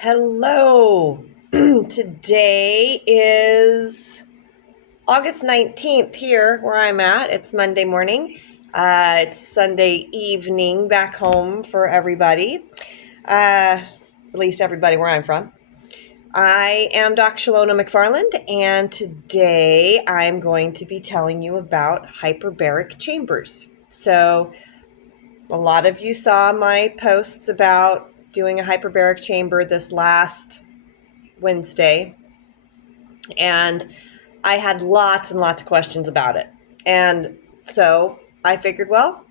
Hello. Today is August 19th here where I'm at. It's Monday morning. It's Sunday evening back home for everybody, at least everybody where I'm from. I am Doc Shalona McFarland, and today I'm going to be telling you about hyperbaric chambers. So, a lot of you saw my posts about doing a hyperbaric chamber this last Wednesday, and I had lots and lots of questions about it. And so I figured, well,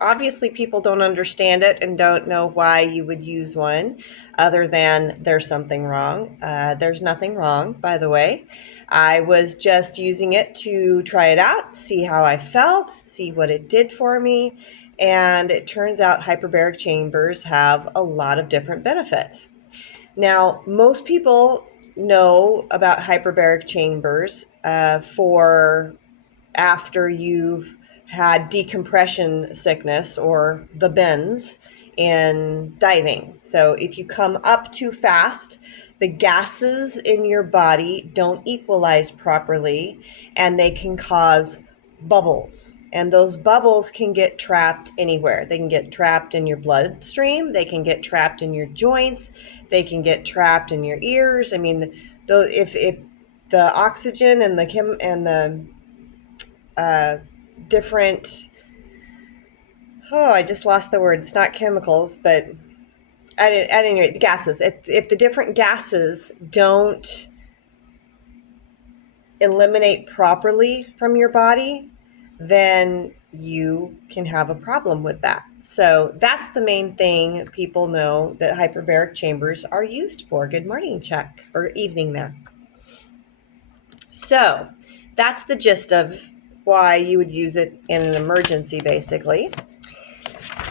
obviously people don't understand it and don't know why you would use one other than there's something wrong. There's nothing wrong, by the way. I was just using it to try it out, see how I felt, see what it did for me. And it turns out hyperbaric chambers have a lot of different benefits. Now, most people know about hyperbaric chambers for after you've had decompression sickness or the bends in diving. So if you come up too fast, the gases in your body don't equalize properly and they can cause bubbles. And those bubbles can get trapped anywhere. They can get trapped in your bloodstream. They can get trapped in your joints. They can get trapped in your ears. I mean, if the oxygen and the different, I just lost the word. It's not chemicals, but at any rate, the gases. If the different gases don't eliminate properly from your body, then you can have a problem with that. So that's the main thing people know that hyperbaric chambers are used for. Good morning, Chuck, or evening there. So that's the gist of why you would use it in an emergency, basically.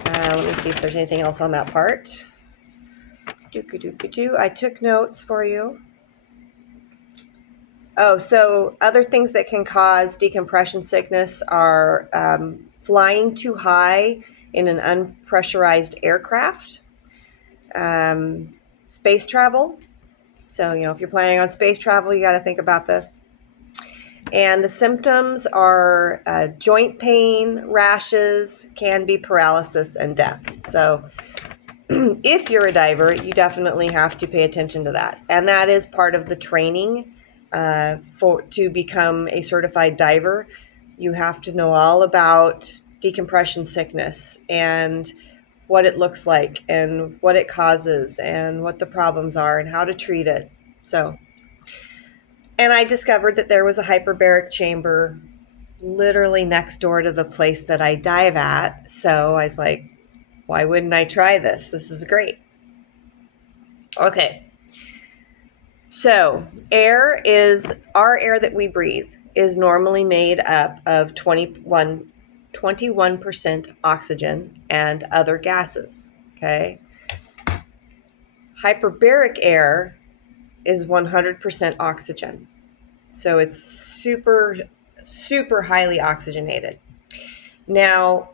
Let me see if there's anything else on that part. I took notes for you. Oh, so other things that can cause decompression sickness are flying too high in an unpressurized aircraft, space travel. So, if you're planning on space travel, you got to think about this. And the symptoms are joint pain, rashes, can be paralysis, and death. So if you're a diver, you definitely have to pay attention to that. And that is part of the training to become a certified diver. You have to know all about decompression sickness and what it looks like and what it causes and what the problems are and how to treat it. And I discovered that there was a hyperbaric chamber literally next door to the place that I dive at. So I was like, why wouldn't I try this? This is great. Okay. So our air that we breathe is normally made up of 21% oxygen and other gases. Okay. Hyperbaric air is 100% oxygen. So it's super, super highly oxygenated. Now,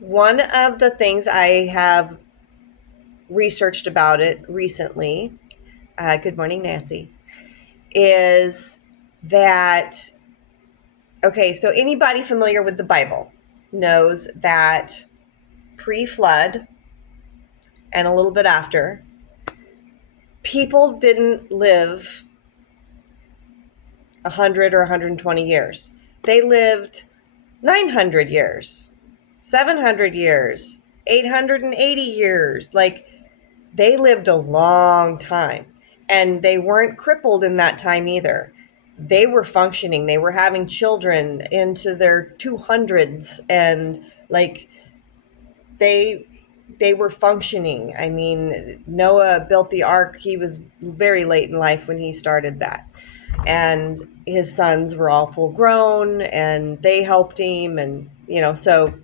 one of the things I have researched about it recently, good morning, Nancy, is that, okay, so anybody familiar with the Bible knows that pre-flood and a little bit after, people didn't live 100 or 120 years. They lived 900 years, 700 years, 880 years. Like, they lived a long time, and they weren't crippled in that time either. They were functioning. They were having children into their 200s, and like they were functioning. I mean, Noah built the ark. He was very late in life when he started that. And his sons were all full grown and they helped him. And, so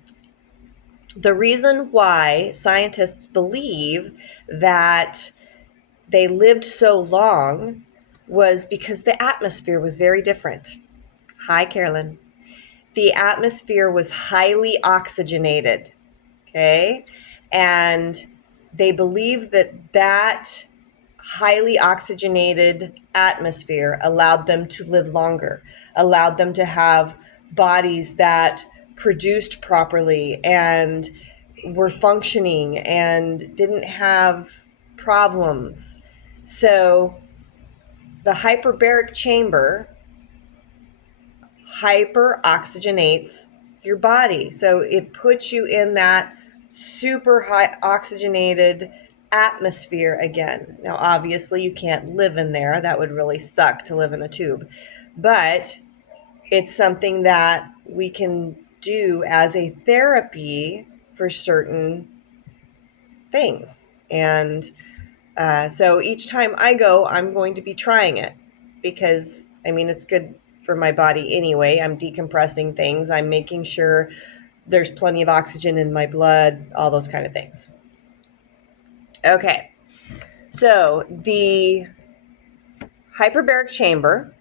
the reason why scientists believe that they lived so long was because the atmosphere was very different. Hi, Carolyn. The atmosphere was highly oxygenated. Okay. And they believe that highly oxygenated atmosphere allowed them to live longer, allowed them to have bodies that produced properly and were functioning and didn't have problems. So the hyperbaric chamber hyper oxygenates your body. So it puts you in that super high oxygenated atmosphere again. Now, obviously, you can't live in there. That would really suck to live in a tube. But it's something that we can do as a therapy for certain things. And so each time I go, I'm going to be trying it because, I mean, it's good for my body anyway. I'm decompressing things. I'm making sure there's plenty of oxygen in my blood, all those kind of things. Okay. So the hyperbaric chamber,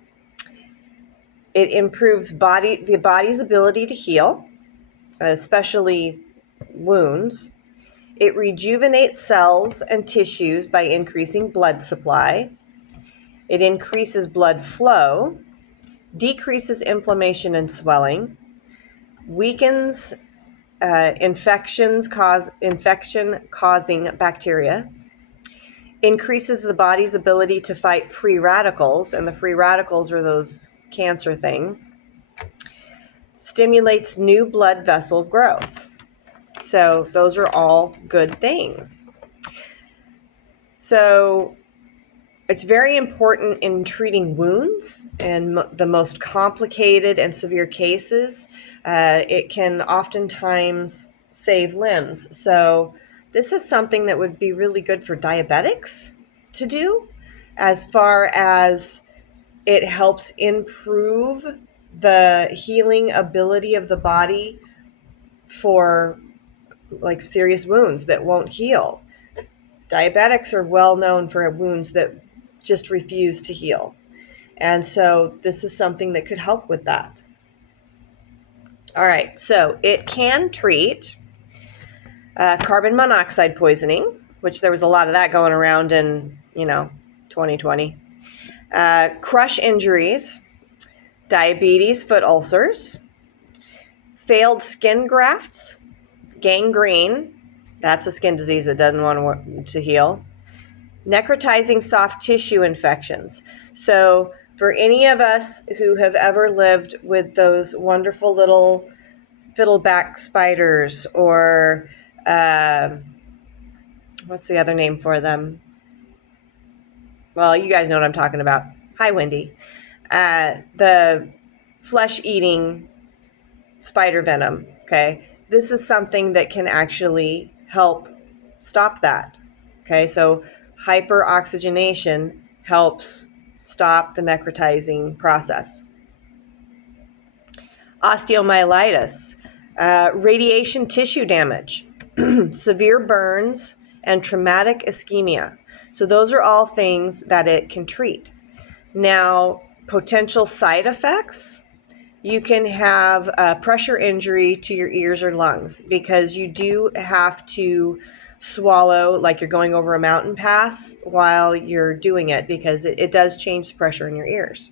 it improves the body's ability to heal, especially wounds. It rejuvenates cells and tissues by increasing blood supply. It increases blood flow, decreases inflammation and swelling, weakens infection causing bacteria, increases the body's ability to fight free radicals, and the free radicals are those cancer things, stimulates new blood vessel growth. So those are all good things. So it's very important in treating wounds and the most complicated and severe cases. It can oftentimes save limbs. So this is something that would be really good for diabetics to do, as far as it helps improve the healing ability of the body for like serious wounds that won't heal. Diabetics are well known for wounds that just refuse to heal. And so this is something that could help with that. All right, so it can treat carbon monoxide poisoning, which there was a lot of that going around in, 2020. Crush injuries, diabetes, foot ulcers, failed skin grafts, gangrene, that's a skin disease that doesn't want to heal, necrotizing soft tissue infections. So for any of us who have ever lived with those wonderful little fiddleback spiders, or what's the other name for them? Well, you guys know what I'm talking about. Hi, Wendy. The flesh-eating spider venom, okay? This is something that can actually help stop that, okay? So hyperoxygenation helps stop the necrotizing process. Osteomyelitis, radiation tissue damage, severe burns, and traumatic ischemia. So those are all things that it can treat. Now, potential side effects, you can have a pressure injury to your ears or lungs, because you do have to swallow like you're going over a mountain pass while you're doing it, because it does change the pressure in your ears.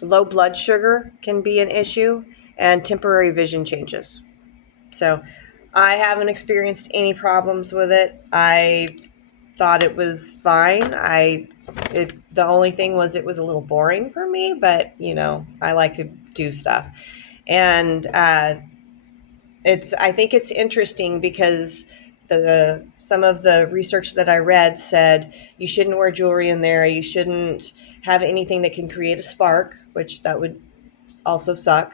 Low blood sugar can be an issue, and temporary vision changes. So I haven't experienced any problems with it. I thought it was fine. The only thing was it was a little boring for me, but I like to do stuff. And I think it's interesting because some of the research that I read said you shouldn't wear jewelry in there. You shouldn't have anything that can create a spark, which that would also suck,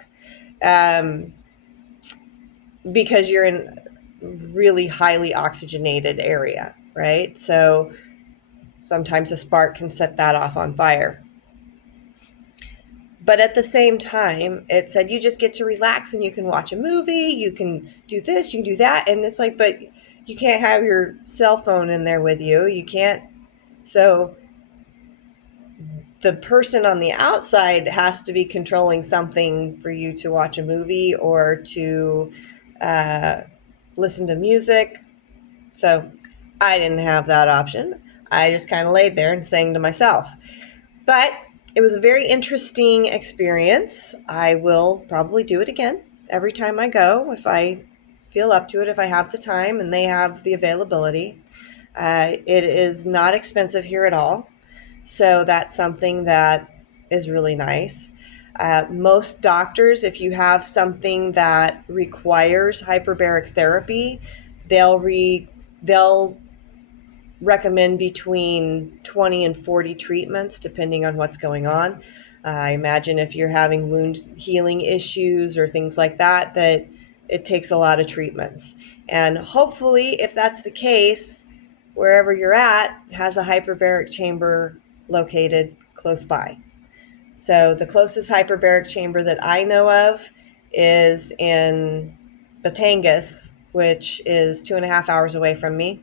because you're in really highly oxygenated area, right? So sometimes a spark can set that off on fire. But at the same time, it said you just get to relax and you can watch a movie, you can do this, you can do that. And it's like, but you can't have your cell phone in there with you. You can't. So the person on the outside has to be controlling something for you to watch a movie or to listen to music. So I didn't have that option. I just kind of laid there and sang to myself. But it was a very interesting experience. I will probably do it again every time I go if I feel up to it, if I have the time and they have the availability. It is not expensive here at all. So that's something that is really nice. Most doctors, if you have something that requires hyperbaric therapy, they'll recommend between 20 and 40 treatments depending on what's going on. I imagine if you're having wound healing issues or things like that, that it takes a lot of treatments. And hopefully, if that's the case, wherever you're at has a hyperbaric chamber located close by. So the closest hyperbaric chamber that I know of is in Batangas, which is 2.5 hours away from me.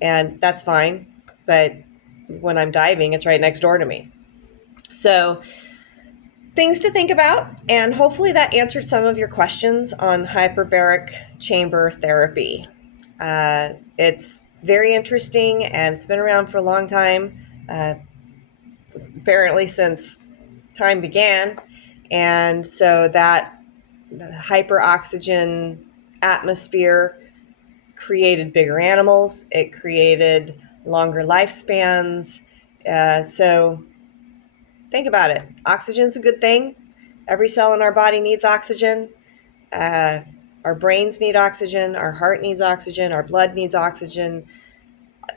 And that's fine. But when I'm diving, it's right next door to me. So things to think about. And hopefully that answered some of your questions on hyperbaric chamber therapy. It's very interesting and it's been around for a long time, apparently since time began. And so that hyperoxygen atmosphere created bigger animals. It created longer lifespans. So think about it. Oxygen's a good thing. Every cell in our body needs oxygen. Our brains need oxygen. Our heart needs oxygen. Our blood needs oxygen.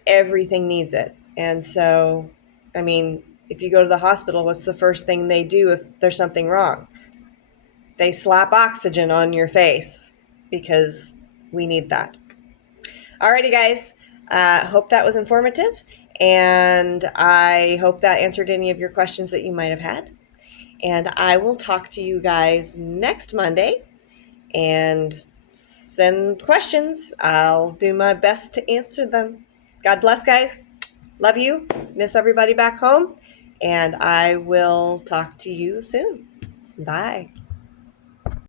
Everything needs it. And so, I mean, if you go to the hospital, what's the first thing they do if there's something wrong? They slap oxygen on your face because we need that. Alrighty, guys. Hope that was informative, and I hope that answered any of your questions that you might have had. And I will talk to you guys next Monday, and send questions. I'll do my best to answer them. God bless, guys. Love you. Miss everybody back home, and I will talk to you soon. Bye.